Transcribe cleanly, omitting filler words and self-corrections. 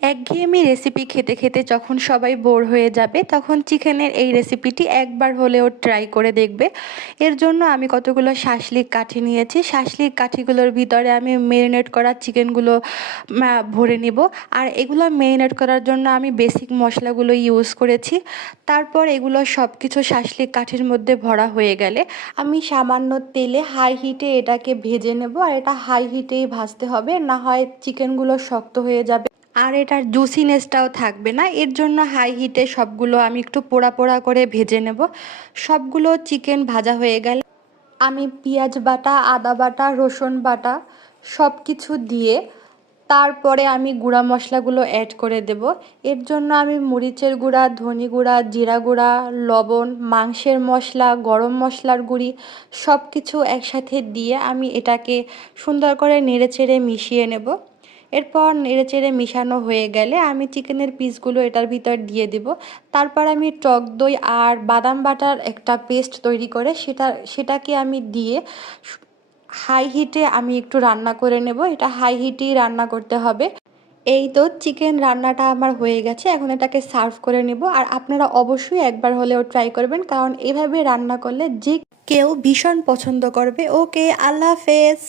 একঘেয়েমি রেসিপি খেতে খেতে যখন সবাই বোর হয়ে যাবে তখন চিকেনের এই রেসিপিটি একবার হলেও ট্রাই করে দেখবে। এর জন্য আমি কতগুলো শাঁসলিক কাঠি নিয়েছি। শাঁসলিক কাঠিগুলোর ভিতরে আমি ম্যারিনেট করা চিকেনগুলো ভরে নিব। আর এগুলো ম্যারিনেট করার জন্য আমি বেসিক মশলাগুলো ইউজ করেছি। তারপর এগুলো সব কিছু শাঁসলিক কাঠির মধ্যে ভরা হয়ে গেলে আমি সামান্য তেলে হাই হিটে এটাকে ভেজে নেব। আর এটা হাই হিটেই ভাজতে হবে, না হয় চিকেনগুলো শক্ত হয়ে যাবে আর এটার জুসিনেসটাও থাকবে না। এর জন্য হাই হিটে সবগুলো আমি একটু পোড়া পোড়া করে ভেজে নেব। সবগুলো চিকেন ভাজা হয়ে গেলে আমি পেঁয়াজ বাটা, আদা বাটা, রসুন বাটা সব কিছু দিয়ে তারপরে আমি গুঁড়া মশলাগুলো অ্যাড করে দেব। এর জন্য আমি মরিচের গুঁড়া, ধনে গুঁড়া, জিরা গুঁড়া, লবণ, মাংসের মশলা, গরম মশলার গুঁড়ি সব কিছু একসাথে দিয়ে আমি এটাকে সুন্দর করে নেড়েচেড়ে মিশিয়ে নেব। এরপর নেড়েচেড়ে মিশানো হয়ে গেলে আমি চিকেনের পিসগুলো এটার ভিতর দিয়ে দেব। তারপর আমি টক দই আর বাদাম বাটার একটা পেস্ট তৈরি করে সেটাকে আমি দিয়ে হাই হিটে আমি একটু রান্না করে নেব। এটা হাই হিটেই রান্না করতে হবে। এই তো চিকেন রান্নাটা আমার হয়ে গেছে, এখন এটাকে সার্ভ করে নেব। আর আপনারা অবশ্যই একবার হলেও ট্রাই করবেন, কারণ এভাবে রান্না করলে যে কেউ ভীষণ পছন্দ করবে। ওকে, আল্লাহ হাফেজ।